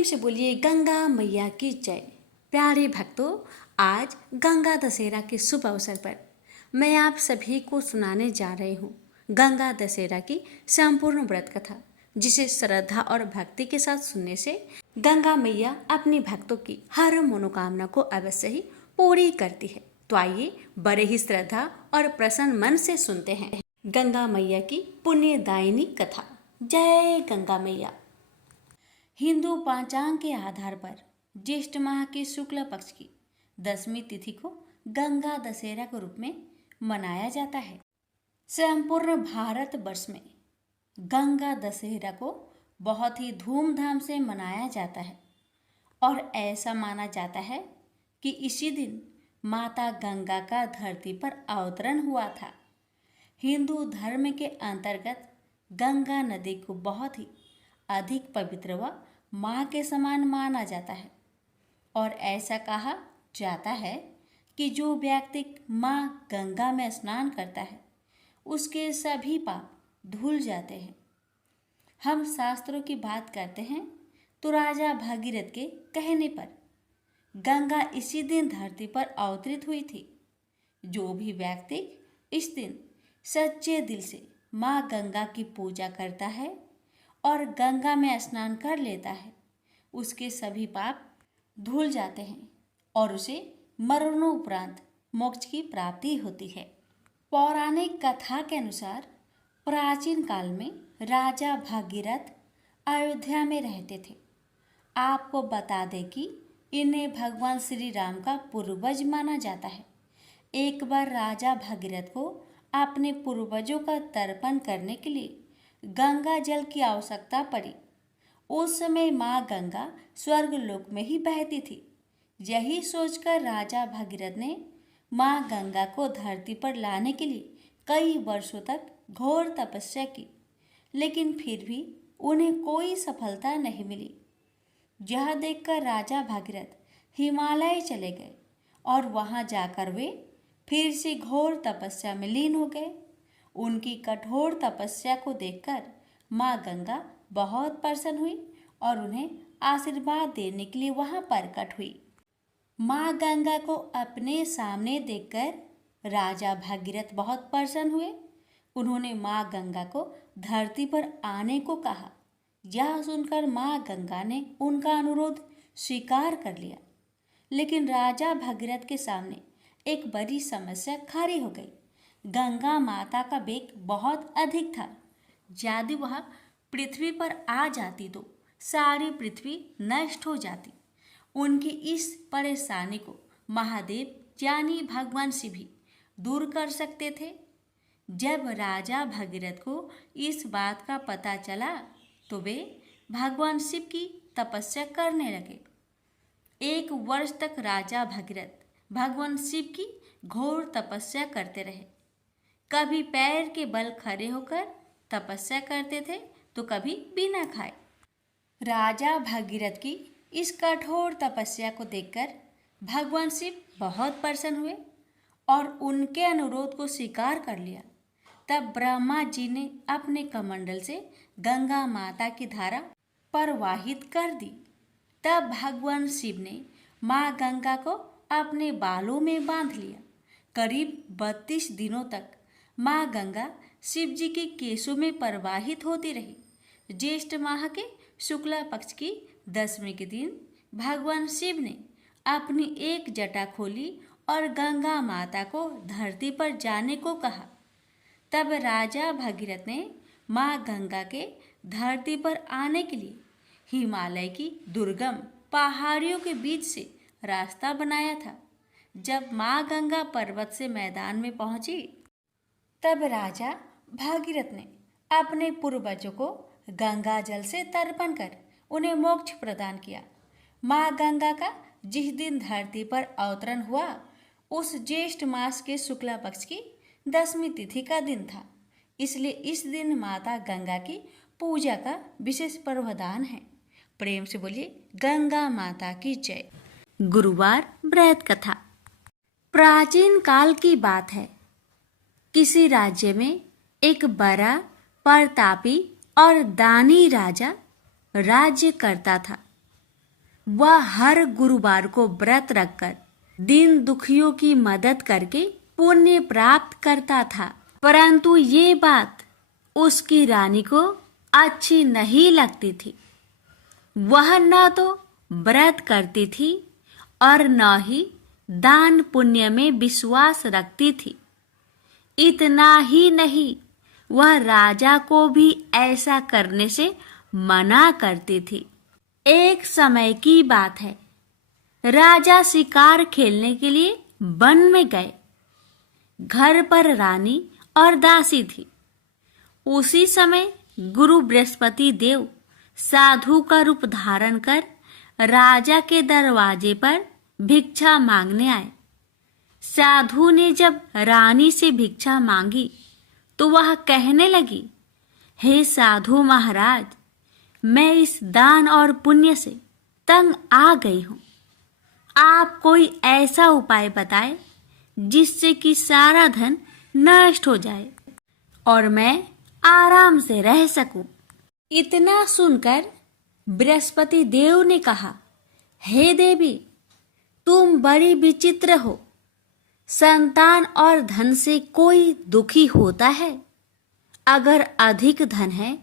प्रेम से बोलिए गंगा मैया की जय। प्यारे भक्तों, आज गंगा दशहरा के शुभ अवसर पर मैं आप सभी को सुनाने जा रही हूँ गंगा दशहरा की संपूर्ण व्रत कथा, जिसे श्रद्धा और भक्ति के साथ सुनने से गंगा मैया अपनी भक्तों की हर मनोकामना को अवश्य ही पूरी करती है। तो आइए बड़े ही श्रद्धा और प्रसन्न मन से सुनते हैं गंगा मैया की पुण्यदायिनी कथा। जय गंगा मैया। हिंदू पंचांग के आधार पर ज्येष्ठ माह के शुक्ल पक्ष की 10वीं तिथि को गंगा दशहरा के रूप में मनाया जाता है। संपूर्ण भारत वर्ष में गंगा दशहरा को बहुत ही धूमधाम से मनाया जाता है और ऐसा माना जाता है कि इसी दिन माता गंगा का धरती पर अवतरण हुआ था। हिंदू धर्म के अंतर्गत गंगा नदी को बहुत ही अधिक पवित्र व माँ के समान माना जाता है और ऐसा कहा जाता है कि जो व्यक्ति माँ गंगा में स्नान करता है उसके सभी पाप धुल जाते हैं। हम शास्त्रों की बात करते हैं तो राजा भागीरथ के कहने पर गंगा इसी दिन धरती पर अवतरित हुई थी। जो भी व्यक्ति इस दिन सच्चे दिल से माँ गंगा की पूजा करता है और गंगा में स्नान कर लेता है, उसके सभी पाप धुल जाते हैं और उसे मरणोपरांत मोक्ष की प्राप्ति होती है। पौराणिक कथा के अनुसार प्राचीन काल में राजा भागीरथ अयोध्या में रहते थे। आपको बता दें कि इन्हें भगवान श्री राम का पूर्वज माना जाता है। एक बार राजा भागीरथ को अपने पूर्वजों का तर्पण करने के लिए गंगा जल की आवश्यकता पड़ी। उस समय माँ गंगा स्वर्ग लोक में ही बहती थी। यही सोचकर राजा भागीरथ ने माँ गंगा को धरती पर लाने के लिए कई वर्षों तक घोर तपस्या की, लेकिन फिर भी उन्हें कोई सफलता नहीं मिली। यह देखकर राजा भागीरथ हिमालय चले गए और वहां जाकर वे फिर से घोर तपस्या में लीन हो गए। उनकी कठोर तपस्या को देखकर माँ गंगा बहुत प्रसन्न हुई और उन्हें आशीर्वाद देने के लिए वहां प्रकट हुई। माँ गंगा को अपने सामने देखकर राजा भागीरथ बहुत प्रसन्न हुए। उन्होंने माँ गंगा को धरती पर आने को कहा। यह सुनकर माँ गंगा ने उनका अनुरोध स्वीकार कर लिया, लेकिन राजा भागीरथ के सामने एक बड़ी समस्या खड़ी हो गई। गंगा माता का वेग बहुत अधिक था। यदि वह पृथ्वी पर आ जाती तो सारी पृथ्वी नष्ट हो जाती। उनकी इस परेशानी को महादेव यानी भगवान शिव भी दूर कर सकते थे। जब राजा भगीरथ को इस बात का पता चला तो वे भगवान शिव की तपस्या करने लगे। 1 वर्ष तक राजा भगीरथ भगवान शिव की घोर तपस्या करते रहे। कभी पैर के बल खड़े होकर तपस्या करते थे तो कभी बिना खाए। राजा भागीरथ की इस कठोर तपस्या को देखकर भगवान शिव बहुत प्रसन्न हुए और उनके अनुरोध को स्वीकार कर लिया। तब ब्रह्मा जी ने अपने कमंडल से गंगा माता की धारा प्रवाहित कर दी। तब भगवान शिव ने माँ गंगा को अपने बालों में बांध लिया। करीब 32 दिनों तक माँ गंगा शिव जी के केशों में प्रवाहित होती रही। ज्येष्ठ माह के शुक्ला पक्ष की 10वीं के दिन भगवान शिव ने अपनी एक जटा खोली और गंगा माता को धरती पर जाने को कहा। तब राजा भागीरथ ने माँ गंगा के धरती पर आने के लिए हिमालय की दुर्गम पहाड़ियों के बीच से रास्ता बनाया था। जब माँ गंगा पर्वत से मैदान में पहुंची तब राजा भागीरथ ने अपने पूर्वजों को गंगा जल से तर्पण कर उन्हें मोक्ष प्रदान किया। माँ गंगा का जिस दिन धरती पर अवतरण हुआ उस ज्येष्ठ मास के शुक्ला पक्ष की 10वीं तिथि का दिन था। इसलिए इस दिन माता गंगा की पूजा का विशेष प्रावधान है। प्रेम से बोलिए गंगा माता की जय। गुरुवार व्रत कथा। प्राचीन काल की बात है। किसी राज्य में एक बड़ा प्रतापी और दानी राजा राज्य करता था। वह हर गुरुवार को व्रत रखकर दीन दुखियों की मदद करके पुण्य प्राप्त करता था। परंतु ये बात उसकी रानी को अच्छी नहीं लगती थी। वह न तो व्रत करती थी और न ही दान पुण्य में विश्वास रखती थी। इतना ही नहीं, वह राजा को भी ऐसा करने से मना करती थी। एक समय की बात है, राजा शिकार खेलने के लिए वन में गए। घर पर रानी और दासी थी। उसी समय गुरु बृहस्पति देव साधु का रूप धारण कर राजा के दरवाजे पर भिक्षा मांगने आए। साधु ने जब रानी से भिक्षा मांगी तो वह कहने लगी, हे साधु महाराज, मैं इस दान और पुण्य से तंग आ गई हूँ। आप कोई ऐसा उपाय बताएं जिससे कि सारा धन नष्ट हो जाए और मैं आराम से रह सकूं। इतना सुनकर बृहस्पति देव ने कहा, हे देवी, तुम बड़ी विचित्र हो। संतान और धन से कोई दुखी होता है? अगर अधिक धन है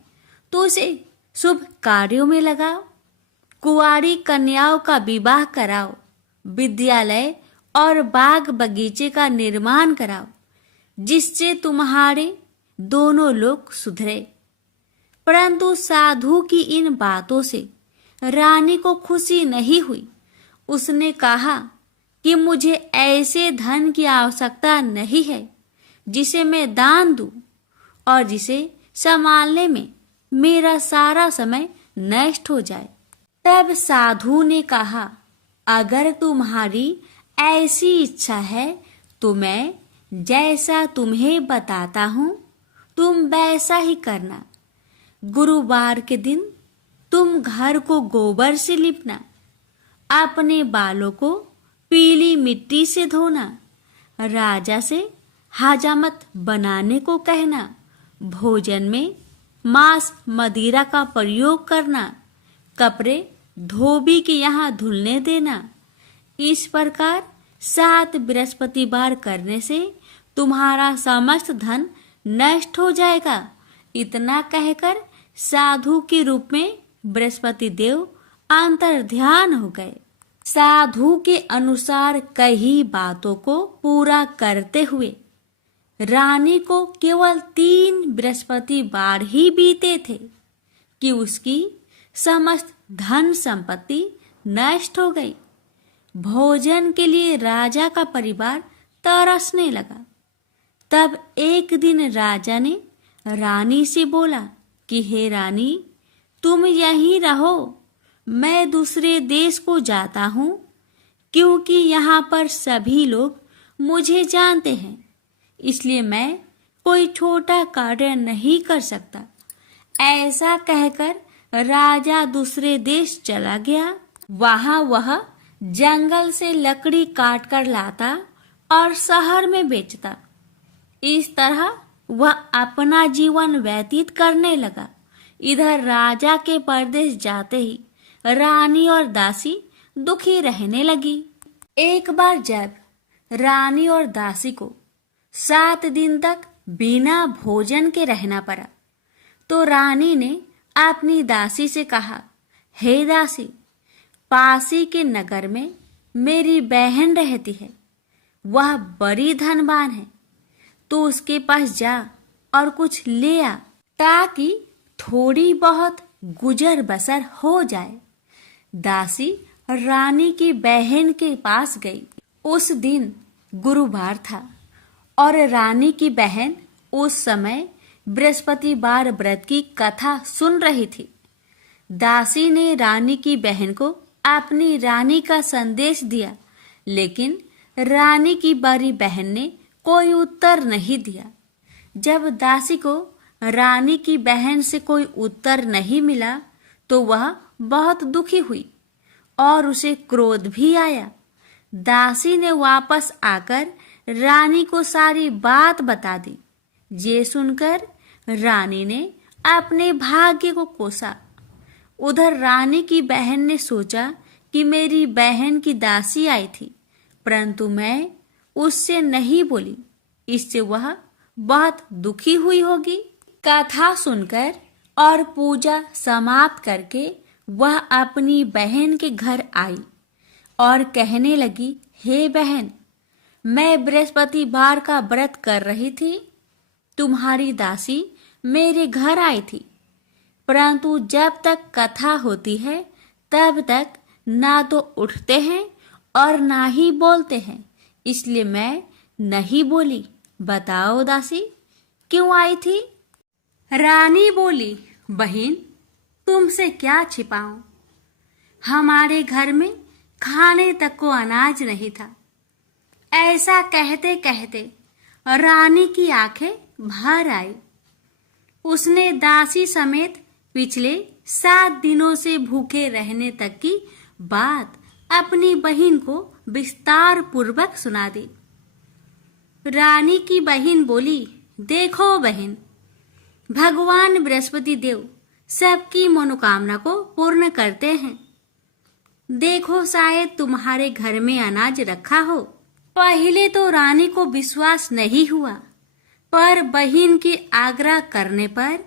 तो उसे शुभ कार्यों में लगाओ, कुंवारी कन्याओं का विवाह कराओ, विद्यालय और बाग बगीचे का निर्माण कराओ, जिससे तुम्हारे दोनों लोग सुधरे। परंतु साधु की इन बातों से रानी को खुशी नहीं हुई। उसने कहा कि मुझे ऐसे धन की आवश्यकता नहीं है जिसे मैं दान दूं और जिसे संभालने में मेरा सारा समय नष्ट हो जाए। तब साधु ने कहा, अगर तुम्हारी ऐसी इच्छा है तो मैं जैसा तुम्हें बताता हूँ तुम वैसा ही करना। गुरुवार के दिन तुम घर को गोबर से लिपना, अपने बालों को पीली मिट्टी से धोना, राजा से हजामत बनाने को कहना, भोजन में मांस मदिरा का प्रयोग करना, कपड़े धोबी के यहाँ धुलने देना। इस प्रकार 7 बृहस्पतिवार करने से तुम्हारा समस्त धन नष्ट हो जाएगा। इतना कहकर साधु के रूप में बृहस्पति देव अंतर्ध्यान हो गए। साधु के अनुसार कई बातों को पूरा करते हुए रानी को केवल 3 बृहस्पतिवार ही बीते थे कि उसकी समस्त धन संपत्ति नष्ट हो गई। भोजन के लिए राजा का परिवार तरसने लगा। तब एक दिन राजा ने रानी से बोला कि हे रानी, तुम यहीं रहो, मैं दूसरे देश को जाता हूँ, क्योंकि यहाँ पर सभी लोग मुझे जानते हैं, इसलिए मैं कोई छोटा कार्य नहीं कर सकता। ऐसा कहकर राजा दूसरे देश चला गया। वहां वह जंगल से लकड़ी काट कर लाता और शहर में बेचता। इस तरह वह अपना जीवन व्यतीत करने लगा। इधर राजा के परदेश जाते ही रानी और दासी दुखी रहने लगी। एक बार जब रानी और दासी को 7 दिन तक बिना भोजन के रहना पड़ा, तो रानी ने अपनी दासी से कहा, हे दासी, पासी के नगर में मेरी बहन रहती है, वह बड़ी धनवान है, तो उसके पास जा और कुछ ले आ, ताकि थोड़ी बहुत गुजर बसर हो जाए। दासी रानी की बहन के पास गई। उस दिन गुरुवार था और रानी की बहन उस समय बृहस्पतिवार व्रत की कथा सुन रही थी। दासी ने रानी की बहन को अपनी रानी का संदेश दिया, लेकिन रानी की बड़ी बहन ने कोई उत्तर नहीं दिया। जब दासी को रानी की बहन से कोई उत्तर नहीं मिला तो वह बहुत दुखी हुई और उसे क्रोध भी आया। दासी ने वापस आकर रानी को सारी बात बता दी। ये सुनकर रानी ने अपने भाग्य को कोसा। उधर रानी की बहन ने सोचा कि मेरी बहन की दासी आई थी, परंतु मैं उससे नहीं बोली। इससे वह बहुत दुखी हुई होगी। कथा सुनकर और पूजा समाप्त करके वह अपनी बहन के घर आई और कहने लगी, हे बहन, मैं बृहस्पतिवार का व्रत कर रही थी। तुम्हारी दासी मेरे घर आई थी, परंतु जब तक कथा होती है तब तक ना तो उठते हैं और ना ही बोलते हैं, इसलिए मैं नहीं बोली। बताओ दासी, क्यों आई थी? रानी बोली, बहन, तुमसे क्या छिपाऊं? हमारे घर में खाने तक को अनाज नहीं था। ऐसा कहते कहते रानी की आंखें भर आई। उसने दासी समेत पिछले 7 दिनों से भूखे रहने तक की बात अपनी बहन को विस्तार पूर्वक सुना दी। रानी की बहन बोली, देखो बहन, भगवान बृहस्पति देव सबकी मनोकामना को पूर्ण करते हैं। देखो, शायद तुम्हारे घर में अनाज रखा हो। पहले तो रानी को विश्वास नहीं हुआ, पर बहन के आग्रह करने पर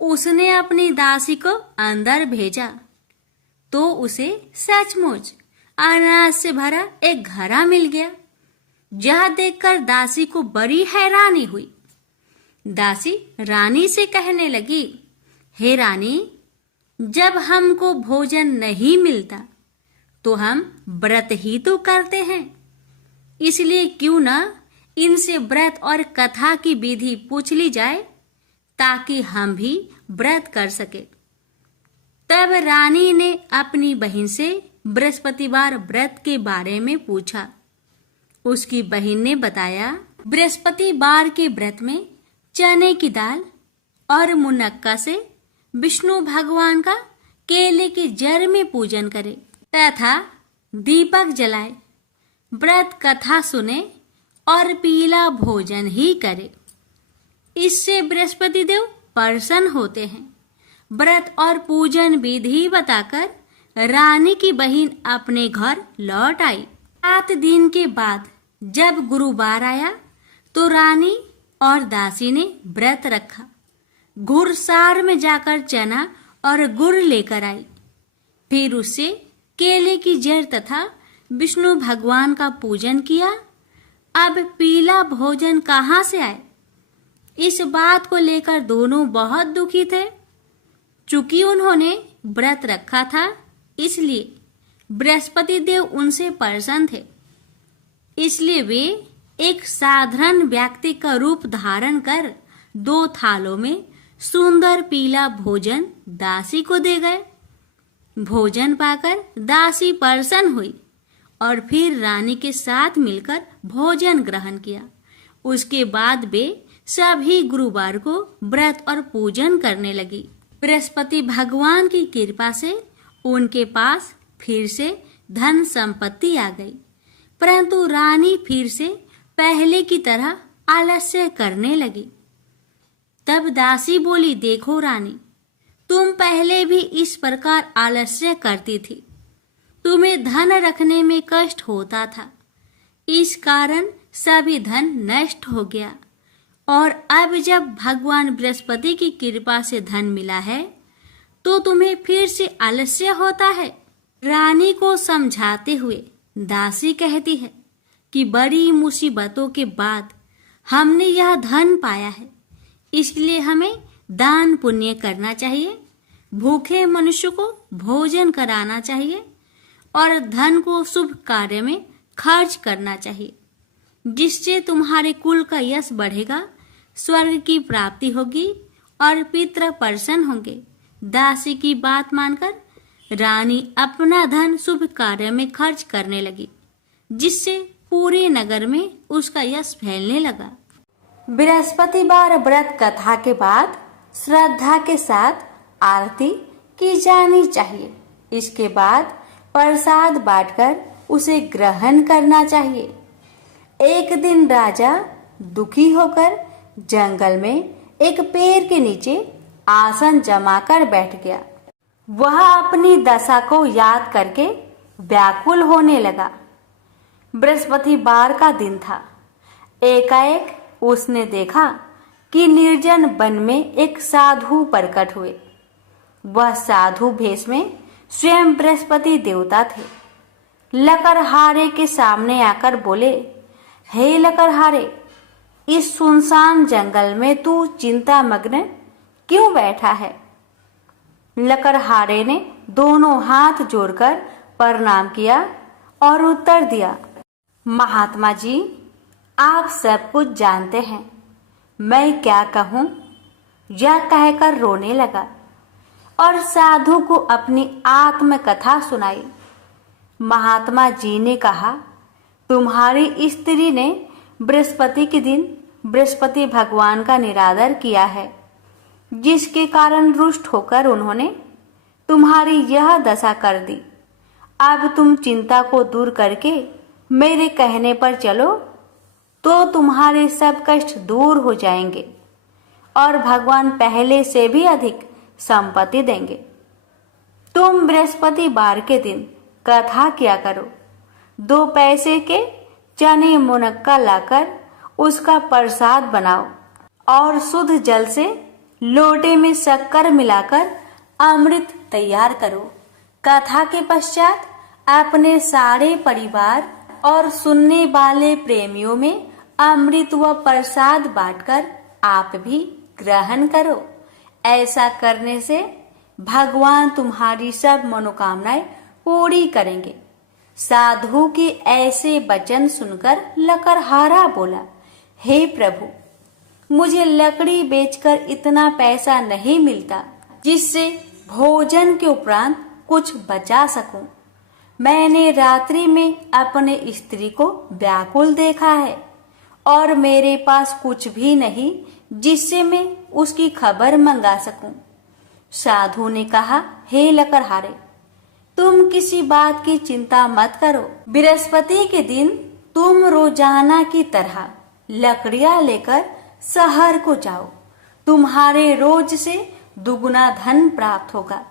उसने अपनी दासी को अंदर भेजा तो उसे सचमुच अनाज से भरा एक घड़ा मिल गया। यह देखकर दासी को बड़ी हैरानी हुई। दासी रानी से कहने लगी, हे रानी, जब हमको भोजन नहीं मिलता तो हम व्रत ही तो करते हैं, इसलिए क्यों न इनसे व्रत और कथा की विधि पूछ ली जाए ताकि हम भी व्रत कर सके। तब रानी ने अपनी बहन से बृहस्पतिवार व्रत के बारे में पूछा। उसकी बहन ने बताया, बृहस्पतिवार के व्रत में चने की दाल और मुनक्का से विष्णु भगवान का केले के जड़ में पूजन करे तथा दीपक जलाए, व्रत कथा सुने और पीला भोजन ही करे। इससे बृहस्पति देव प्रसन्न होते हैं। व्रत और पूजन विधि बताकर रानी की बहन अपने घर लौट आई। 7 दिन के बाद जब गुरुवार आया तो रानी और दासी ने व्रत रखा। घुड़सार में जाकर चना और गुड़ लेकर आई। फिर उससे केले की जड़ तथा विष्णु भगवान का पूजन किया। अब पीला भोजन कहाँ से आए? इस बात को लेकर दोनों बहुत दुखी थे। चूंकि उन्होंने व्रत रखा था, इसलिए बृहस्पति देव उनसे प्रसन्न थे। इसलिए वे एक साधारण व्यक्ति का रूप धारण कर 2 थालों में सुंदर पीला भोजन दासी को दे गए। भोजन पाकर दासी प्रसन्न हुई और फिर रानी के साथ मिलकर भोजन ग्रहण किया। उसके बाद वे सभी गुरुवार को व्रत और पूजन करने लगी। बृहस्पति भगवान की कृपा से उनके पास फिर से धन संपत्ति आ गई, परंतु रानी फिर से पहले की तरह आलस्य करने लगी। तब दासी बोली, देखो रानी, तुम पहले भी इस प्रकार आलस्य करती थी। तुम्हें धन रखने में कष्ट होता था, इस कारण सभी धन नष्ट हो गया, और अब जब भगवान बृहस्पति की कृपा से धन मिला है तो तुम्हें फिर से आलस्य होता है। रानी को समझाते हुए दासी कहती है कि बड़ी मुसीबतों के बाद हमने यह धन पाया है, इसलिए हमें दान पुण्य करना चाहिए, भूखे मनुष्य को भोजन कराना चाहिए और धन को शुभ कार्य में खर्च करना चाहिए, जिससे तुम्हारे कुल का यश बढ़ेगा, स्वर्ग की प्राप्ति होगी और पितृ प्रसन्न होंगे। दासी की बात मानकर रानी अपना धन शुभ कार्य में खर्च करने लगी, जिससे पूरे नगर में उसका यश फैलने लगा। बृहस्पतिवार व्रत कथा के बाद श्रद्धा के साथ आरती की जानी चाहिए। इसके बाद प्रसाद बांटकर उसे ग्रहण करना चाहिए। एक दिन राजा दुखी होकर जंगल में एक पेड़ के नीचे आसन जमाकर बैठ गया। वह अपनी दशा को याद करके व्याकुल होने लगा। बृहस्पतिवार का दिन था। एकाएक उसने देखा कि निर्जन वन में एक साधु प्रकट हुए। वह साधु भेष में स्वयं बृहस्पति देवता थे। लकड़हारे के सामने आकर बोले, हे लकड़हारे, इस सुनसान जंगल में तू चिंता मग्न क्यों बैठा है? लकड़हारे ने दोनों हाथ जोड़कर प्रणाम किया और उत्तर दिया, महात्मा जी, आप सब कुछ जानते हैं, मैं क्या कहूँ? यह कहकर रोने लगा और साधु को अपनी आत्मकथा सुनाई। महात्मा जी ने कहा, तुम्हारी स्त्री ने बृहस्पति के दिन बृहस्पति भगवान का निरादर किया है, जिसके कारण रुष्ट होकर उन्होंने तुम्हारी यह दशा कर दी। अब तुम चिंता को दूर करके मेरे कहने पर चलो तो तुम्हारे सब कष्ट दूर हो जाएंगे और भगवान पहले से भी अधिक संपत्ति देंगे। तुम बृहस्पतिवार के दिन कथा किया करो। 2 पैसे के चने मुनक्का लाकर उसका प्रसाद बनाओ और शुद्ध जल से लोटे में शक्कर मिलाकर अमृत तैयार करो। कथा के पश्चात अपने सारे परिवार और सुनने वाले प्रेमियों में अमृत व प्रसाद बांटकर आप भी ग्रहण करो। ऐसा करने से भगवान तुम्हारी सब मनोकामनाएं पूरी करेंगे। साधु के ऐसे वचन सुनकर लकड़हारा बोला, हे प्रभु, मुझे लकड़ी बेचकर इतना पैसा नहीं मिलता जिससे भोजन के उपरांत कुछ बचा सकूं। मैंने रात्रि में अपने स्त्री को व्याकुल देखा है और मेरे पास कुछ भी नहीं जिससे मैं उसकी खबर मंगा सकूं। साधु ने कहा, हे लकड़हारे, तुम किसी बात की चिंता मत करो। बृहस्पति के दिन तुम रोजाना की तरह लकड़ियां लेकर शहर को जाओ। तुम्हारे रोज से दुगुना धन प्राप्त होगा,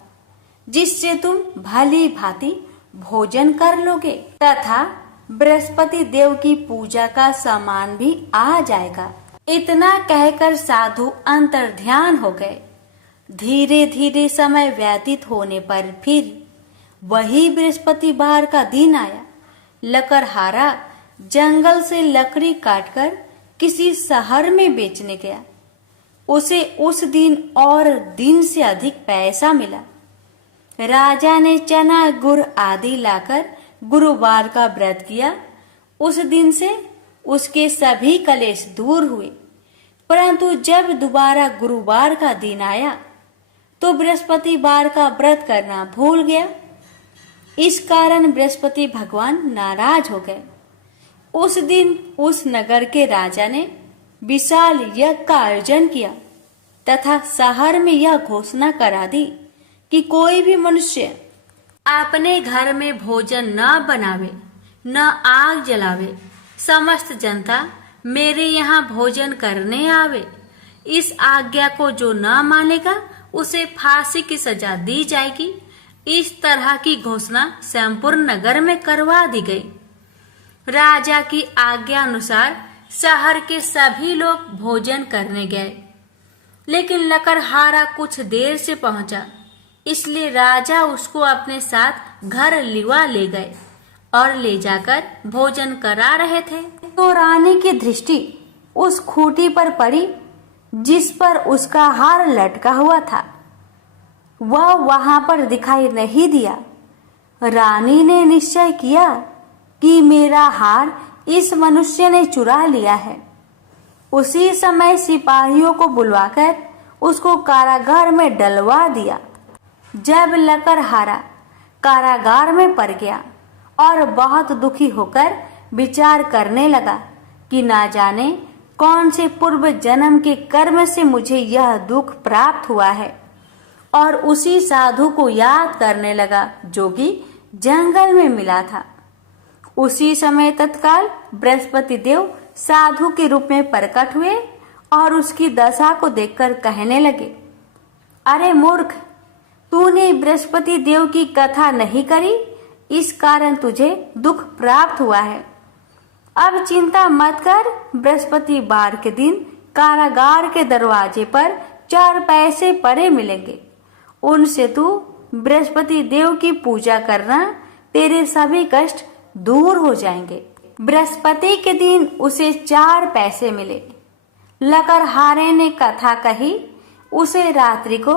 जिससे तुम भली भांति भोजन कर लोगे तथा बृहस्पति देव की पूजा का सामान भी आ जाएगा। इतना कहकर साधु अंतर्ध्यान हो गए। धीरे धीरे समय व्यतीत होने पर फिर वही बृहस्पतिवार का दिन आया। लकड़हारा जंगल से लकड़ी काटकर किसी शहर में बेचने गया। उसे उस दिन और दिन से अधिक पैसा मिला। राजा ने चना गुड़ आदि लाकर गुरुवार का व्रत किया। उस दिन से उसके सभी कलेश दूर हुए। परंतु जब दोबारा गुरुवार का दिन आया तो बृहस्पतिवार का व्रत करना भूल गया। इस कारण बृहस्पति भगवान नाराज हो गए। उस दिन उस नगर के राजा ने विशाल यज्ञ का आयोजन किया तथा शहर में यह घोषणा करा दी कि कोई भी मनुष्य अपने घर में भोजन न बनावे, न आग जलावे। समस्त जनता मेरे यहाँ भोजन करने आवे। इस आज्ञा को जो न मानेगा उसे फांसी की सजा दी जाएगी। इस तरह की घोषणा संपूर्ण नगर में करवा दी गई। राजा की आज्ञा अनुसार शहर के सभी लोग भोजन करने गए, लेकिन लकड़हारा कुछ देर से पहुंचा, इसलिए राजा उसको अपने साथ घर लिवा ले गए और ले जाकर भोजन करा रहे थे तो रानी की दृष्टि उस खूंटी पर पड़ी जिस पर उसका हार लटका हुआ था। वह वहां पर दिखाई नहीं दिया। रानी ने निश्चय किया कि मेरा हार इस मनुष्य ने चुरा लिया है। उसी समय सिपाहियों को बुलवाकर उसको कारागार में डलवा दिया। जब लकड़हारा कारागार में पड़ गया और बहुत दुखी होकर विचार करने लगा कि ना जाने कौन से पूर्व जन्म के कर्म से मुझे यह दुख प्राप्त हुआ है, और उसी साधु को याद करने लगा जो कि जंगल में मिला था। उसी समय तत्काल बृहस्पति देव साधु के रूप में प्रकट हुए और उसकी दशा को देखकर कहने लगे, अरे मूर्ख, तूने बृहस्पति देव की कथा नहीं करी, इस कारण तुझे दुख प्राप्त हुआ है। अब चिंता मत कर, बृहस्पतिवार के दिन कारागार के दरवाजे पर 4 पैसे पड़े मिलेंगे। उनसे तू बृहस्पति देव की पूजा करना, तेरे सभी कष्ट दूर हो जाएंगे। बृहस्पति के दिन उसे 4 पैसे मिले। लकड़हारे ने कथा कही। उसे रात्रि को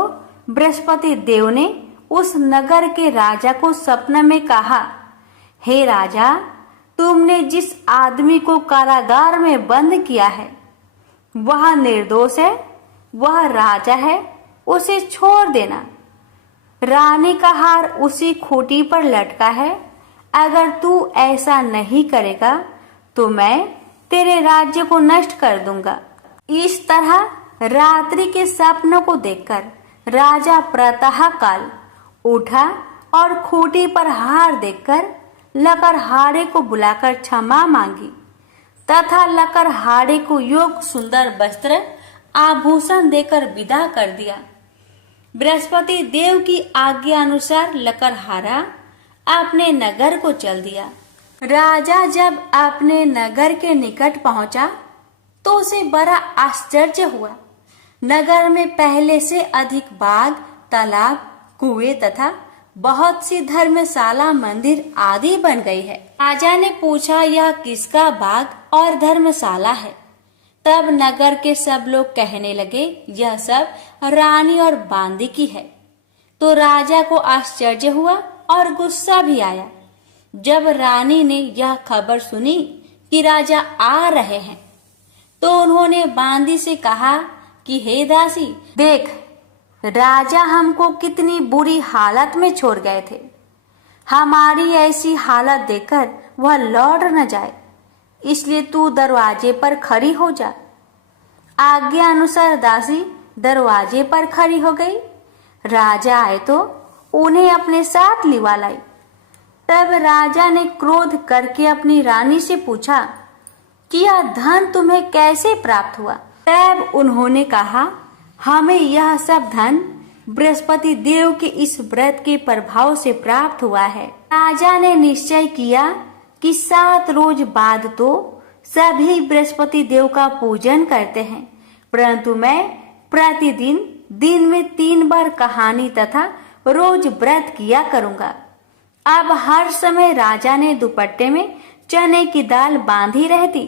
बृहस्पति देव ने उस नगर के राजा को सपने में कहा, हे राजा, तुमने जिस आदमी को कारागार में बंद किया है वह निर्दोष है, वह राजा है, उसे छोड़ देना। रानी का हार उसी खूंटी पर लटका है। अगर तू ऐसा नहीं करेगा तो मैं तेरे राज्य को नष्ट कर दूंगा। इस तरह रात्रि के सपनों को देखकर राजा प्रातः काल उठा और खूंटी पर हार देखकर लकड़हारे को बुलाकर क्षमा मांगी तथा लकड़हारे को योग सुंदर वस्त्र आभूषण देकर विदा कर दिया। बृहस्पति देव की आज्ञा अनुसार लकड़हारा अपने नगर को चल दिया। राजा जब अपने नगर के निकट पहुंचा तो उसे बड़ा आश्चर्य हुआ। नगर में पहले से अधिक बाग, तालाब, कुएं तथा बहुत सी धर्मशाला, मंदिर आदि बन गई है। राजा ने पूछा, यह किसका बाग और धर्मशाला है? तब नगर के सब लोग कहने लगे, यह सब रानी और बांदी की है। तो राजा को आश्चर्य हुआ और गुस्सा भी आया। जब रानी ने यह खबर सुनी कि राजा आ रहे हैं तो उन्होंने बांदी से कहा कि हे दासी, देख, राजा हमको कितनी बुरी हालत में छोड़ गए थे। हमारी ऐसी हालत देखकर वह लौट न जाए, इसलिए तू दरवाजे पर खड़ी हो जा। आज्ञा अनुसार दासी दरवाजे पर खड़ी हो गई। राजा आए तो उन्हें अपने साथ लिवा लाई। तब राजा ने क्रोध करके अपनी रानी से पूछा कि यह धन तुम्हें कैसे प्राप्त हुआ? तब उन्होंने कहा, हमें यह सब धन बृहस्पति देव के इस व्रत के प्रभाव से प्राप्त हुआ है। राजा ने निश्चय किया कि 7 रोज बाद तो सभी बृहस्पति देव का पूजन करते हैं, परंतु मैं प्रतिदिन दिन में 3 बार कहानी तथा रोज व्रत किया करूंगा। अब हर समय राजा ने दुपट्टे में चने की दाल बांधी रहती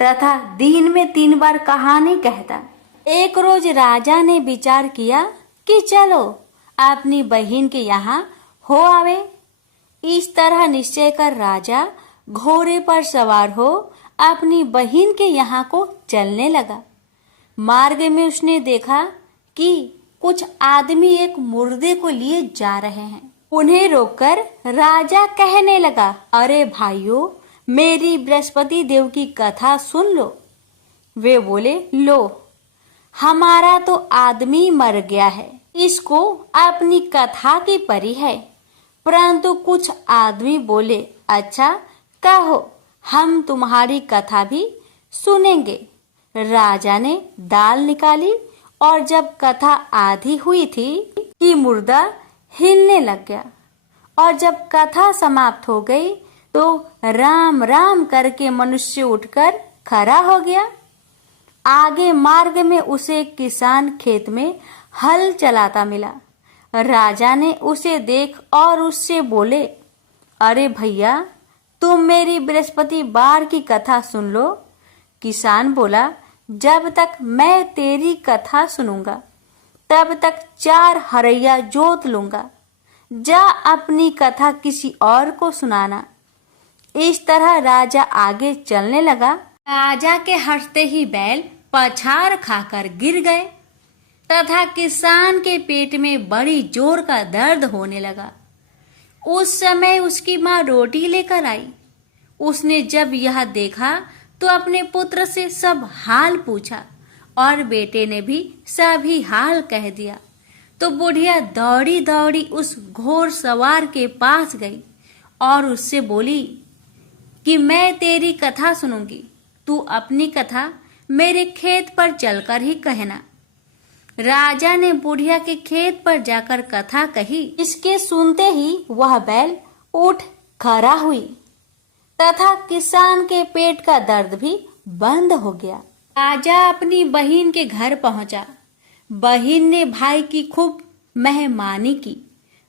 तथा दिन में 3 बार कहानी कहता। एक रोज राजा ने विचार किया कि चलो अपनी बहन के यहाँ हो आवे। इस तरह निश्चय कर राजा घोड़े पर सवार हो अपनी बहन के यहाँ को चलने लगा। मार्ग में उसने देखा कि कुछ आदमी एक मुर्दे को लिए जा रहे हैं। उन्हें रोककर राजा कहने लगा, अरे भाइयों, मेरी बृहस्पति देव की कथा सुन लो। वे बोले, लो, हमारा तो आदमी मर गया है, इसको अपनी कथा की परी है। परंतु कुछ आदमी बोले, अच्छा कहो, हम तुम्हारी कथा भी सुनेंगे। राजा ने दाल निकाली और जब कथा आधी हुई थी कि मुर्दा हिलने लग गया और जब कथा समाप्त हो गई तो राम राम करके मनुष्य उठकर खड़ा हो गया। आगे मार्ग में उसे एक किसान खेत में हल चलाता मिला। राजा ने उसे देख और उससे बोले, अरे भैया, तुम मेरी बृहस्पतिवार की कथा सुन लो। किसान बोला, जब तक मैं तेरी कथा सुनूंगा तब तक 4 हरैया जोत लूंगा। जा अपनी कथा किसी और को सुनाना। इस तरह राजा आगे चलने लगा। राजा के हंसते ही बैल पछाड़ खाकर गिर गए तथा किसान के पेट में बड़ी जोर का दर्द होने लगा। उस समय उसकी माँ रोटी लेकर आई। उसने जब यह देखा तो अपने पुत्र से सब हाल पूछा और बेटे ने भी सभी हाल कह दिया। तो बुढ़िया दौड़ी दौड़ी उस घोड़ सवार के पास गई और उससे बोली कि मैं तेरी कथा सुनूंगी, तू अपनी कथा मेरे खेत पर चलकर ही कहना। राजा ने बुढ़िया के खेत पर जाकर कथा कही। इसके सुनते ही वह बैल उठ खड़ा हुई तथा किसान के पेट का दर्द भी बंद हो गया। राजा अपनी बहन के घर पहुंचा। बहन ने भाई की खूब मेहमानी की।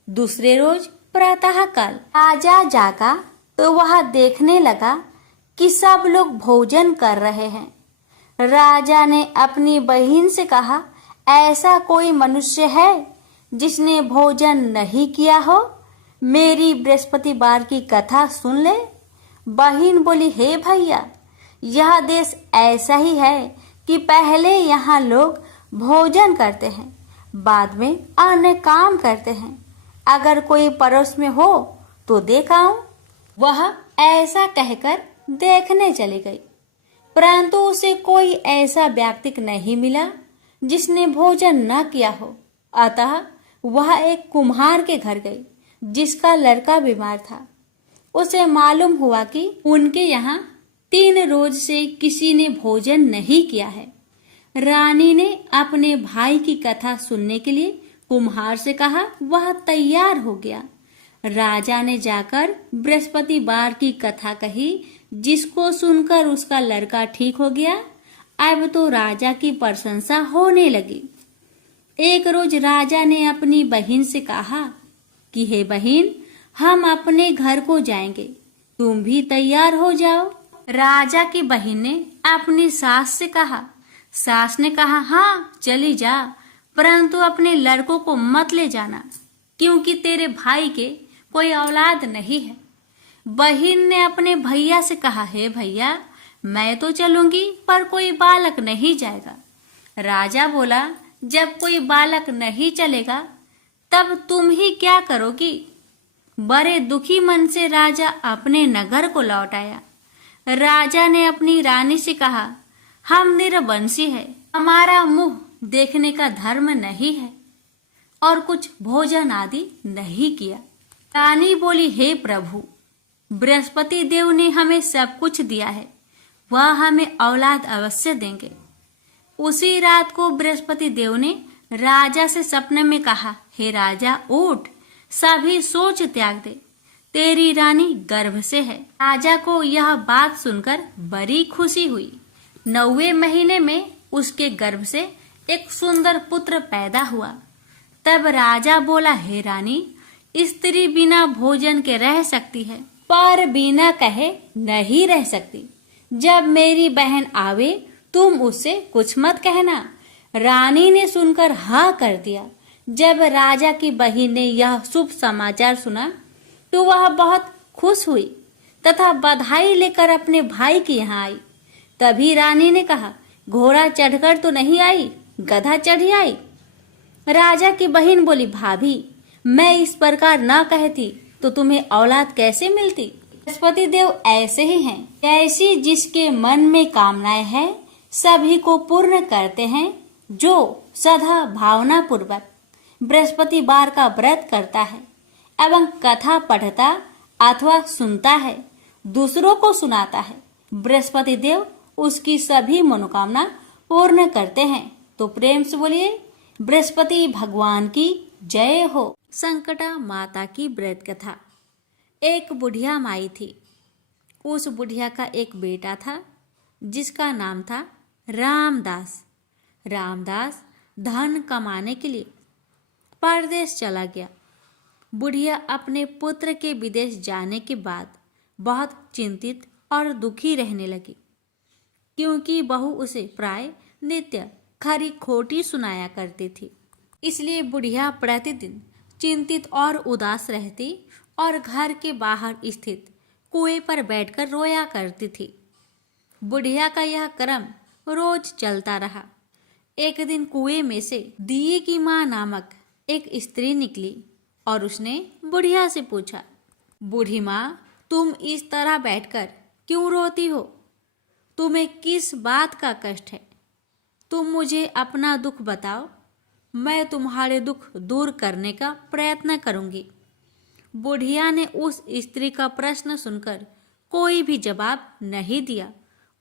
दूसरे रोज प्रातःकाल राजा जागा तो वह देखने लगा कि सब लोग भोजन कर रहे हैं। राजा ने अपनी बहन से कहा, ऐसा कोई मनुष्य है जिसने भोजन नहीं किया हो? मेरी बृहस्पतिवार की कथा सुन ले। बहन बोली, हे भैया, यह देश ऐसा ही है कि पहले यहाँ लोग भोजन करते हैं, बाद में अन्य काम करते हैं। अगर कोई पड़ोस में हो तो देख आऊं। वह ऐसा कहकर देखने चली गई, परंतु उसे कोई ऐसा व्यक्ति नहीं मिला जिसने भोजन न किया हो। अतः वह एक कुम्हार के घर गई जिसका लड़का बीमार था। उसे मालूम हुआ कि उनके यहाँ 3 रोज से किसी ने भोजन नहीं किया है। रानी ने अपने भाई की कथा सुनने के लिए कुम्हार से कहा। वह तैयार हो गया। राजा ने जाकर बृहस्पतिवार की कथा कही, जिसको सुनकर उसका लड़का ठीक हो गया। अब तो राजा की प्रशंसा होने लगी। एक रोज राजा ने अपनी बहन से कहा कि हे बहन, हम अपने घर को जाएंगे, तुम भी तैयार हो जाओ। राजा की बहन ने अपनी सास से कहा। सास ने कहा, हाँ चली जा, परंतु अपने लड़कों को मत ले जाना, क्योंकि तेरे भाई के कोई औलाद नहीं है। बहन ने अपने भैया से कहा, हे भैया, मैं तो चलूंगी पर कोई बालक नहीं जाएगा। राजा बोला, जब कोई बालक नहीं चलेगा तब तुम ही क्या करोगी? बड़े दुखी मन से राजा अपने नगर को लौट आया। राजा ने अपनी रानी से कहा, हम निरवंशी है, हमारा मुंह देखने का धर्म नहीं है और कुछ भोजन आदि नहीं किया। रानी बोली, हे प्रभु, बृहस्पति देव ने हमें सब कुछ दिया है, वह हमें औलाद अवश्य देंगे। उसी रात को बृहस्पति देव ने राजा से सपने में कहा, हे राजा, उठ, सभी सोच त्याग दे, तेरी रानी गर्भ से है। राजा को यह बात सुनकर बड़ी खुशी हुई। 9वें महीने में उसके गर्भ से एक सुंदर पुत्र पैदा हुआ। तब राजा बोला, हे रानी, स्त्री बिना भोजन के रह सकती है, पर बिना कहे नहीं रह सकती। जब मेरी बहन आवे तुम उससे कुछ मत कहना। रानी ने सुनकर हाँ कर दिया। जब राजा की बहन ने यह शुभ समाचार सुना तो वह बहुत खुश हुई तथा बधाई लेकर अपने भाई के यहाँ आई। तभी रानी ने कहा, घोड़ा चढ़कर तो नहीं आई, गधा चढ़ी आई। राजा की बहन बोली, भाभी, मैं इस प्रकार न कहती तो तुम्हें औलाद कैसे मिलती? बृहस्पति देव ऐसे ही हैं, ऐसी जिसके मन में कामनाएं हैं सभी को पूर्ण करते हैं। जो सदा भावना पूर्वक बृहस्पतिवार का व्रत करता है एवं कथा पढ़ता अथवा सुनता है, दूसरों को सुनाता है, बृहस्पति देव उसकी सभी मनोकामना पूर्ण करते हैं। तो प्रेम से बोलिए, बृहस्पति भगवान की जय हो। संकटा माता की व्रत कथा। एक बुढ़िया माई थी। उस बुढ़िया का एक बेटा था जिसका नाम था रामदास। रामदास धन कमाने के लिए परदेश चला गया। बुढ़िया अपने पुत्र के विदेश जाने के बाद बहुत चिंतित और दुखी रहने लगी, क्योंकि बहू उसे प्राय नित्य खरी खोटी सुनाया करती थी। इसलिए बुढ़िया प्रतिदिन चिंतित और उदास रहती और घर के बाहर स्थित कुएं पर बैठकर रोया करती थी। बुढ़िया का यह क्रम रोज चलता रहा। एक दिन कुएं में से दिए की माँ नामक एक स्त्री निकली और उसने बुढ़िया से पूछा, बूढ़ी माँ, तुम इस तरह बैठकर क्यों रोती हो? तुम्हें किस बात का कष्ट है? तुम मुझे अपना दुख बताओ, मैं तुम्हारे दुख दूर करने का प्रयत्न करूंगी। बुढ़िया ने उस स्त्री का प्रश्न सुनकर कोई भी जवाब नहीं दिया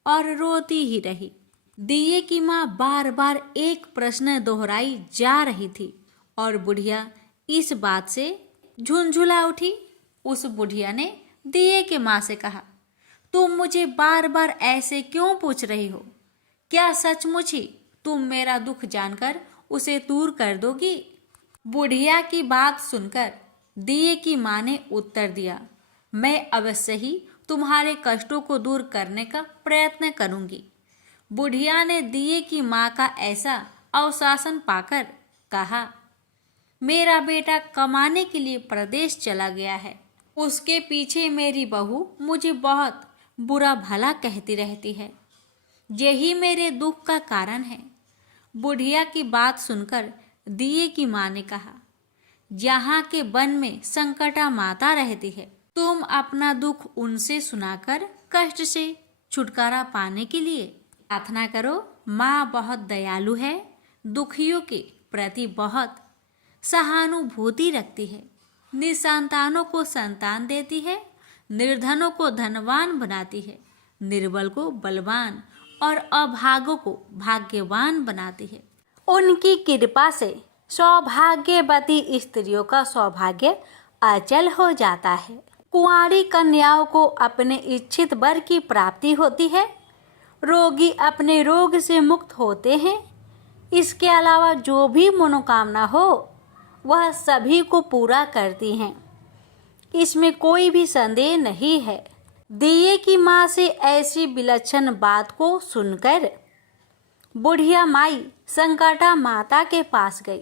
और रोती ही रही। दिए की माँ बार बार एक प्रश्न दोहराई जा रही थी और बुढ़िया इस बात से झुंझुला उठी। उस बुढ़िया ने दिए की माँ से कहा, तुम मुझे बार बार ऐसे क्यों पूछ रही हो? क्या सचमुच ही तुम मेरा दुख जानकर उसे दूर कर दोगी? बुढ़िया की बात सुनकर दिए की माँ ने उत्तर दिया, मैं अवश्य ही तुम्हारे कष्टों को दूर करने का प्रयत्न करूंगी। बुढ़िया ने दिए की माँ का ऐसा आश्वासन पाकर कहा, मेरा बेटा कमाने के लिए प्रदेश चला गया है। उसके पीछे मेरी बहू मुझे बहुत बुरा भला कहती रहती है। यही मेरे दुख का कारण है। बुढ़िया की बात सुनकर दिए की माँ ने कहा, यहाँ के वन में संकटा माता रहती है। तुम अपना दुख उनसे सुनाकर कष्ट से छुटकारा पाने के लिए प्रार्थना करो। माँ बहुत दयालु है, दुखियों के प्रति बहुत सहानुभूति रखती है, निसंतानों को संतान देती है, निर्धनों को धनवान बनाती है, निर्बल को बलवान और अभागों को भाग्यवान बनाती है। उनकी कृपा से सौभाग्यवती स्त्रियों का सौभाग्य अचल हो जाता है। कुंवारी कन्याओं को अपने इच्छित वर की प्राप्ति होती है। रोगी अपने रोग से मुक्त होते हैं। इसके अलावा जो भी मनोकामना हो वह सभी को पूरा करती हैं। इसमें कोई भी संदेह नहीं है। दिए की माँ से ऐसी विलक्षण बात को सुनकर बुढ़िया माई संकटा माता के पास गई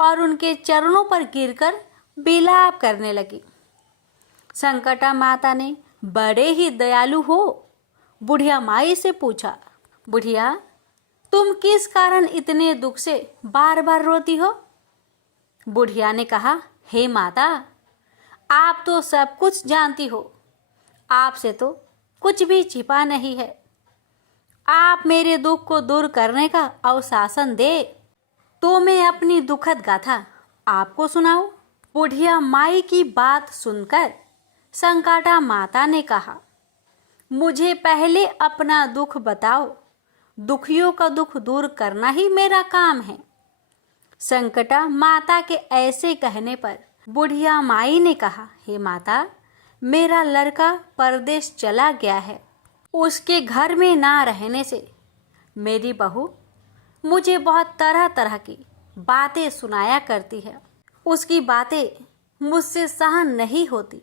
और उनके चरणों पर गिरकर विलाप करने लगी। संकटा माता ने बड़े ही दयालु हो बुढ़िया माई से पूछा, बुढ़िया, तुम किस कारण इतने दुख से बार बार रोती हो? बुढ़िया ने कहा, हे माता, आप तो सब कुछ जानती हो, आपसे तो कुछ भी छिपा नहीं है। आप मेरे दुख को दूर करने का आश्वासन दे तो मैं अपनी दुखद गाथा आपको सुनाऊं। बुढ़िया माई की बात सुनकर संकटा माता ने कहा, मुझे पहले अपना दुख बताओ, दुखियों का दुख दूर करना ही मेरा काम है। संकटा माता के ऐसे कहने पर बुढ़िया माई ने कहा, हे माता, मेरा लड़का परदेश चला गया है। उसके घर में ना रहने से मेरी बहू मुझे बहुत तरह तरह की बातें सुनाया करती है। उसकी बातें मुझसे सहन नहीं होती।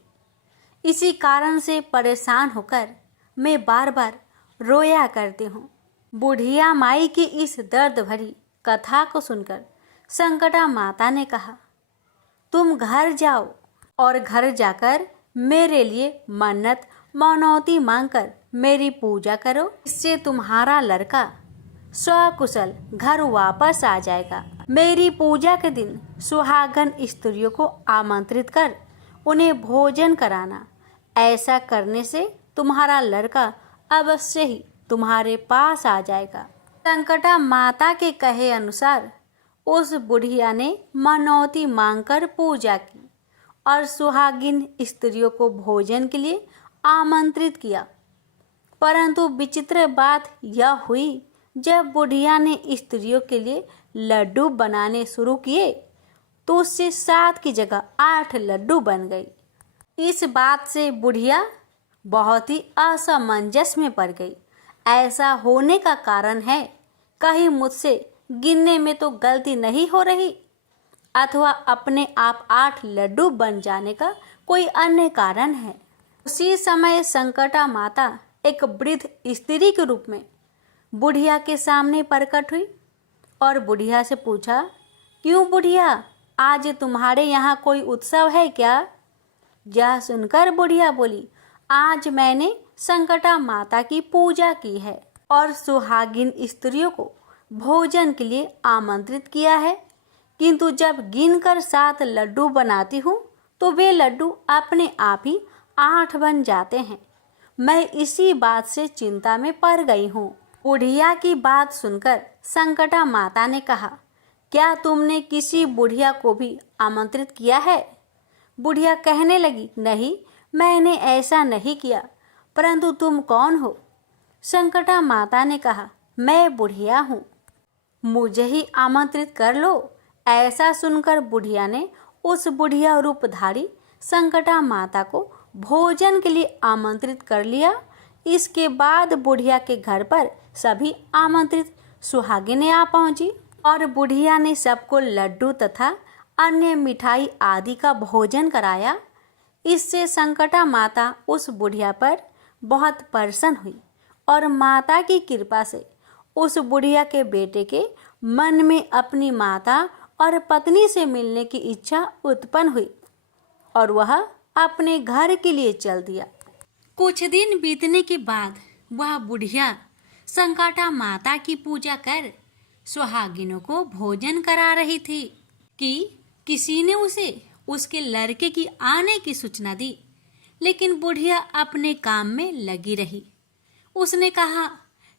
इसी कारण से परेशान होकर मैं बार बार रोया करती हूँ। बुढ़िया माई की इस दर्द भरी कथा को सुनकर संकटा माता ने कहा, तुम घर जाओ और घर जाकर मेरे लिए मन्नत मनौती मांगकर मेरी पूजा करो। इससे तुम्हारा लड़का सकुशल घर वापस आ जाएगा। मेरी पूजा के दिन सुहागन स्त्रियों को आमंत्रित कर उन्हें भोजन कराना। ऐसा करने से तुम्हारा लड़का अवश्य ही तुम्हारे पास आ जाएगा। संकटा माता के कहे अनुसार उस बुढ़िया ने मनौती मांगकर पूजा की और सुहागिन स्त्रियों को भोजन के लिए आमंत्रित किया। परंतु विचित्र बात यह हुई, जब बुढ़िया ने स्त्रियों के लिए लड्डू बनाने शुरू किए तो उससे 7 की जगह 8 लड्डू बन गई। इस बात से बुढ़िया बहुत ही असमंजस में पड़ गई। ऐसा होने का कारण है, कहीं मुझसे गिनने में तो गलती नहीं हो रही अथवा अपने आप 8 लड्डू बन जाने का कोई अन्य कारण है। उसी समय संकटा माता एक वृद्ध स्त्री के रूप में बुढ़िया के सामने प्रकट हुई और बुढ़िया से पूछा, क्यों बुढ़िया, आज तुम्हारे यहाँ कोई उत्सव है क्या? यह सुनकर बुढ़िया बोली, आज मैंने संकटा माता की पूजा की है और सुहागिन स्त्रियों को भोजन के लिए आमंत्रित किया है, किंतु जब गिनकर 7 लड्डू बनाती हूँ तो वे लड्डू अपने आप ही 8 बन जाते हैं। मैं इसी बात से चिंता में पड़ गई हूँ। बुढ़िया की बात सुनकर संकटा माता ने कहा, क्या तुमने किसी बुढ़िया को भी आमंत्रित किया है? बुढ़िया कहने लगी, नहीं, मैंने ऐसा नहीं किया, परंतु तुम कौन हो? संकटा माता ने कहा, मैं बुढ़िया हूँ, मुझे ही आमंत्रित कर लो। ऐसा सुनकर बुढ़िया ने उस बुढ़िया रूपधारी संकटा माता को भोजन के लिए आमंत्रित कर लिया। इसके बाद बुढ़िया के घर पर सभी आमंत्रित सुहागिनें आ पहुंची और बुढ़िया ने सबको लड्डू तथा अन्य मिठाई आदि का भोजन कराया। इससे संकटा माता उस बुढ़िया पर बहुत प्रसन्न हुई और माता की कृपा से उस बुढ़िया के बेटे के मन में अपनी माता और पत्नी से मिलने की इच्छा उत्पन्न हुई और वह अपने घर के लिए चल दिया। कुछ दिन बीतने के बाद वह बुढ़िया संकटा माता की पूजा कर सुहागिनों को भोजन करा रही थी कि किसी ने उसे उसके लड़के की आने की सूचना दी, लेकिन बुढ़िया अपने काम में लगी रही। उसने कहा,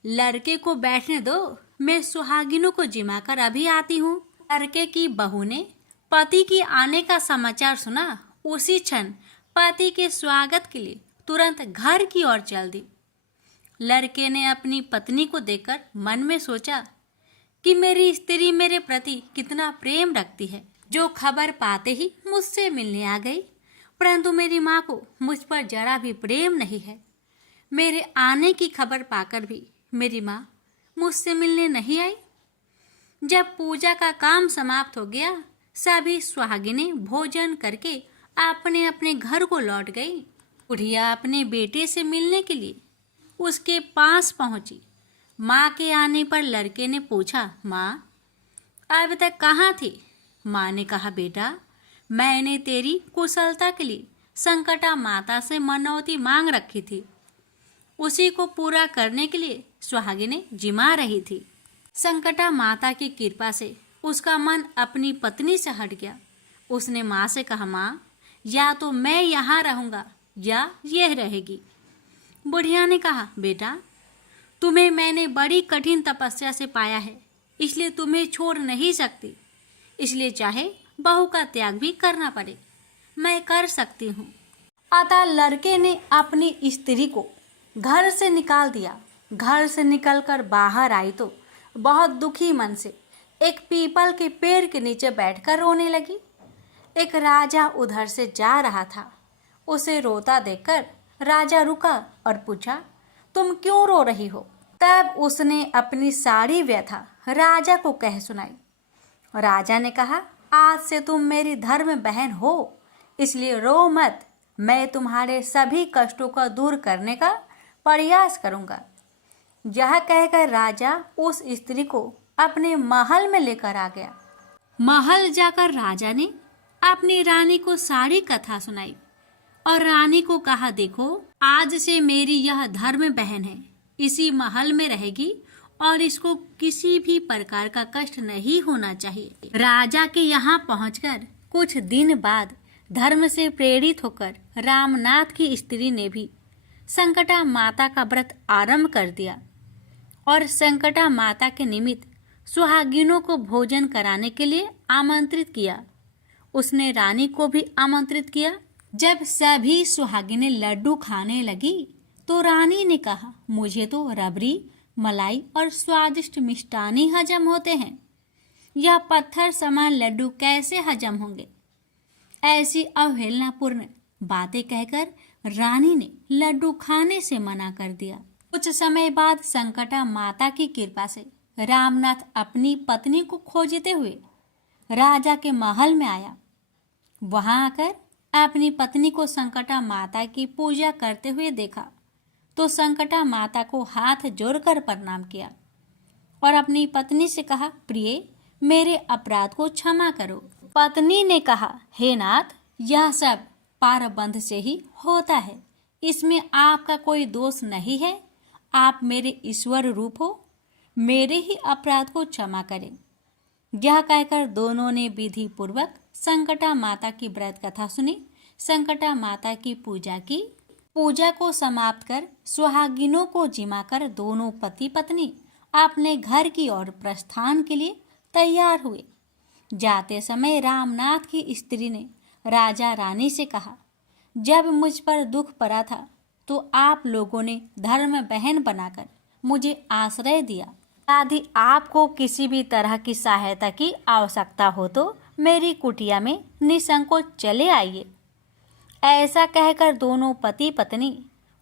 लड़के को बैठने दो, मैं सुहागिनों को जिमा कर अभी आती हूँ। लड़के की बहू ने पति की आने का समाचार सुना। उसी क्षण पति के स्वागत के लिए तुरंत घर की ओर चल दी। लड़के ने अपनी पत्नी को देखकर मन में सोचा कि मेरी स्त्री मेरे प्रति कितना प्रेम रखती है, जो खबर पाते ही मुझसे मिलने आ गई। परंतु मेरी माँ को मुझ पर जरा भी प्रेम नहीं है। मेरे आने की खबर पाकर भी मेरी माँ मुझसे मिलने नहीं आई। जब पूजा का काम समाप्त हो गया, सभी सुहागिनें भोजन करके अपने अपने घर को लौट गई। बुढ़िया अपने बेटे से मिलने के लिए उसके पास पहुंची। माँ के आने पर लड़के ने पूछा, माँ अब तक कहाँ थी? माँ ने कहा, बेटा मैंने तेरी कुशलता के लिए संकटा माता से मनौती मांग रखी थी। उसी को पूरा करने के लिए सुहागिनें जिमा रही थी। संकटा माता की कृपा से उसका मन अपनी पत्नी से हट गया। उसने माँ से कहा, माँ या तो मैं यहाँ रहूँगा या यह रहेगी। बुढ़िया ने कहा, बेटा तुम्हें मैंने बड़ी कठिन तपस्या से पाया है, इसलिए तुम्हें छोड़ नहीं सकती। इसलिए चाहे बहू का त्याग भी करना पड़े, मैं कर सकती हूँ। अतः लड़के ने अपनी स्त्री को घर से निकाल दिया। घर से निकलकर बाहर आई तो बहुत दुखी मन से एक पीपल के पेड़ के नीचे बैठकर रोने लगी। एक राजा उधर से जा रहा था। उसे रोता देखकर राजा रुका और पूछा, तुम क्यों रो रही हो? तब उसने अपनी सारी व्यथा राजा को कह सुनाई। राजा ने कहा, आज से तुम मेरी धर्म बहन हो, इसलिए रो मत। मैं तुम्हारे सभी कष्टों को दूर करने का प्रयास करूंगा। यह कहकर राजा उस स्त्री को अपने महल में लेकर आ गया। महल जाकर राजा ने अपनी रानी को सारी कथा सुनाई और रानी को कहा, देखो आज से मेरी यह धर्म बहन है, इसी महल में रहेगी और इसको किसी भी प्रकार का कष्ट नहीं होना चाहिए। राजा के यहाँ पहुंचकर कुछ दिन बाद धर्म से प्रेरित होकर रामनाथ की स्त्री ने भी संकटा माता का व्रत आरंभ कर दिया और संकटा माता के निमित्त सुहागिनों को भोजन कराने के लिए आमंत्रित किया। उसने रानी को भी आमंत्रित किया। जब सभी सुहागिनें लड्डू खाने लगी तो रानी ने कहा, मुझे तो रबड़ी, मलाई और स्वादिष्ट मिष्टान ही हजम होते हैं, यह पत्थर समान लड्डू कैसे हजम होंगे? ऐसी अवहेलनापूर्ण बातें कहकर रानी ने लड्डू खाने से मना कर दिया। कुछ समय बाद संकटा माता की कृपा से रामनाथ अपनी पत्नी को खोजते हुए राजा के महल में आया। वहां आकर अपनी पत्नी को संकटा माता की पूजा करते हुए देखा तो संकटा माता को हाथ जोड़कर प्रणाम किया और अपनी पत्नी से कहा, प्रिय मेरे अपराध को क्षमा करो। पत्नी ने कहा, हे नाथ, यह सब पारबंध से ही होता है, इसमें आपका कोई दोष नहीं है। आप मेरे ईश्वर रूप हो, मेरे ही अपराध को क्षमा करें। यह कहकर दोनों ने विधि पूर्वक संकटा माता की व्रत कथा सुनी, संकटा माता की पूजा की। पूजा को समाप्त कर सुहागिनों को जिमाकर दोनों पति पत्नी अपने घर की ओर प्रस्थान के लिए तैयार हुए। जाते समय रामनाथ की स्त्री ने राजा रानी से कहा, जब मुझ पर दुख पड़ा था तो आप लोगों ने धर्म बहन बनाकर मुझे आश्रय दिया। यदि आपको किसी भी तरह की सहायता की आवश्यकता हो तो मेरी कुटिया में निसंकोच चले आइए। ऐसा कहकर दोनों पति पत्नी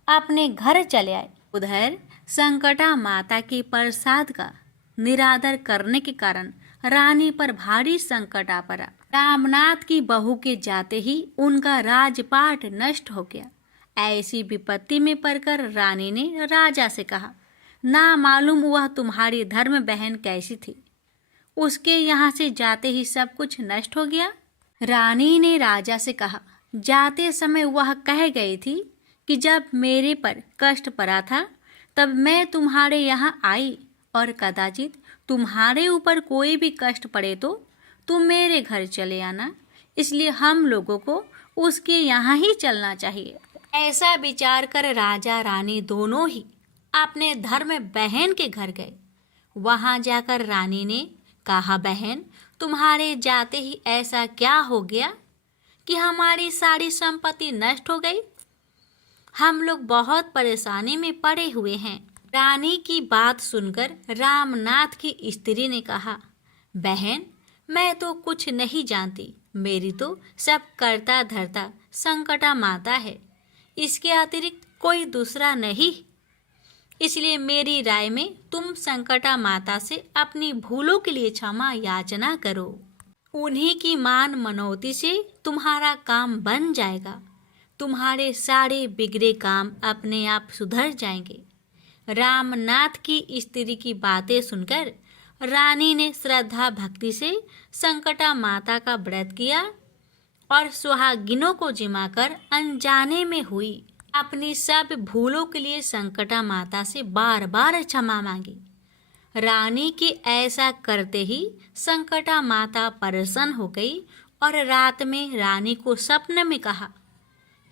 अपने घर चले आए। उधर संकटा माता के प्रसाद का निरादर करने के कारण रानी पर भारी संकट आ पड़ा। रामनाथ की बहू के जाते ही उनका राजपाट नष्ट हो गया। ऐसी विपत्ति में पड़कर रानी ने राजा से कहा, ना मालूम वह तुम्हारी धर्म बहन कैसी थी, उसके यहाँ से जाते ही सब कुछ नष्ट हो गया। रानी ने राजा से कहा, जाते समय वह कह गई थी कि जब मेरे पर कष्ट पड़ा था तब मैं तुम्हारे यहाँ आई और कदाचित तुम्हारे ऊपर कोई भी कष्ट पड़े तो तुम मेरे घर चले आना, इसलिए हम लोगों को उसके यहाँ ही चलना चाहिए। ऐसा विचार कर राजा रानी दोनों ही अपने धर्म बहन के घर गए। वहां जाकर रानी ने कहा, बहन तुम्हारे जाते ही ऐसा क्या हो गया कि हमारी सारी संपत्ति नष्ट हो गई? हम लोग बहुत परेशानी में पड़े हुए हैं। रानी की बात सुनकर रामनाथ की स्त्री ने कहा, बहन मैं तो कुछ नहीं जानती, मेरी तो सब करता धरता संकटा माता है, इसके अतिरिक्त कोई दूसरा नहीं। इसलिए मेरी राय में तुम संकटा माता से अपनी भूलों के लिए क्षमा याचना करो। उन्हीं की मान मनौती से तुम्हारा काम बन जाएगा, तुम्हारे सारे बिगड़े काम अपने आप सुधर जाएंगे। रामनाथ की स्त्री की बातें सुनकर रानी ने श्रद्धा भक्ति से संकटा माता का व्रत किया और सुहागिनों को जिमाकर अनजाने में हुई अपनी सब भूलों के लिए संकटा माता से बार बार क्षमा मांगी। रानी के ऐसा करते ही संकटा माता प्रसन्न हो गई और रात में रानी को स्वप्न में कहा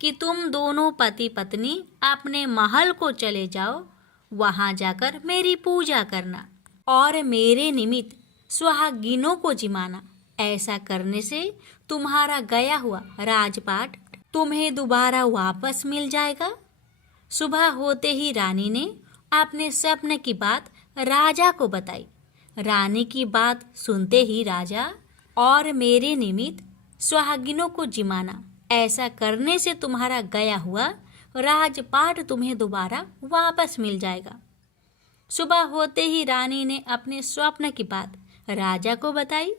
कि तुम दोनों पति पत्नी अपने महल को चले जाओ, वहां जाकर मेरी पूजा करना और मेरे निमित्त सुहागिनों को जिमाना। ऐसा करने से तुम्हारा गया हुआ राजपाट तुम्हें दोबारा वापस मिल जाएगा। सुबह होते ही रानी ने अपने स्वप्न की बात राजा को बताई। रानी की बात सुनते ही राजा, और मेरे निमित्त सुहागिनों को जिमाना, ऐसा करने से तुम्हारा गया हुआ राजपाट तुम्हें दोबारा वापस मिल जाएगा। सुबह होते ही रानी ने अपने स्वप्न की बात राजा को बताई।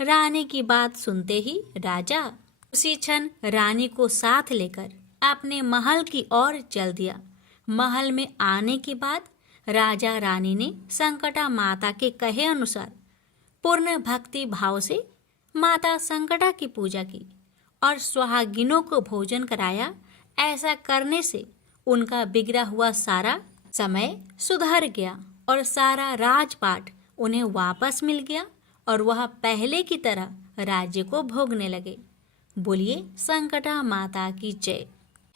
रानी की बात सुनते ही राजा उसी क्षण रानी को साथ लेकर अपने महल की ओर चल दिया। महल में आने के बाद राजा रानी ने संकटा माता के कहे अनुसार पूर्ण भक्ति भाव से माता संकटा की पूजा की और सुहागिनों को भोजन कराया। ऐसा करने से उनका बिगड़ा हुआ सारा समय सुधर गया और सारा राजपाट उन्हें वापस मिल गया और वह पहले की तरह राज्य को भोगने लगे। बोलिए संकटा माता की जय।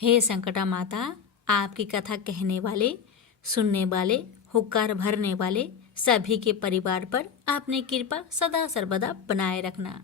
हे संकटा माता, आपकी कथा कहने वाले, सुनने वाले, हुक्कार भरने वाले सभी के परिवार पर अपनी कृपा सदा सर्वदा बनाए रखना।